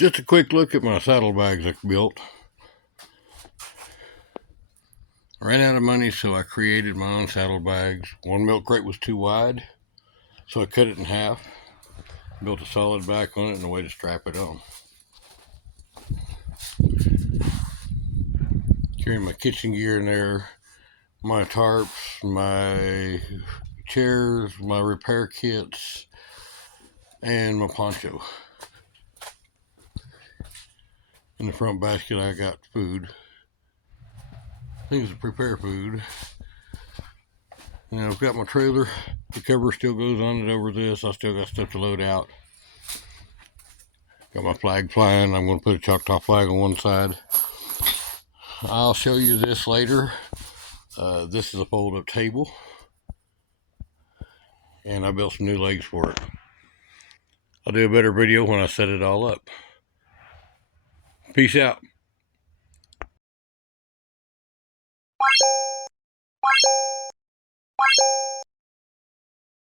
Just a quick look at my saddlebags I built. I ran out of money, so I created my own saddlebags. One milk crate was too wide, so I cut it in half, built a solid back on it and a way to strap it on. Carry my kitchen gear in there, my tarps, my chairs, my repair kits, and my poncho. In the front basket I got food, things to prepare food. And I've got my trailer, the cover still goes on it over this. I still got stuff to load out. Got my flag flying. I'm going to put a Choctaw flag on one side. I'll show you this later. This is a fold-up table, and I built some new legs for it. I'll do a better video when I set it all up. Peace out.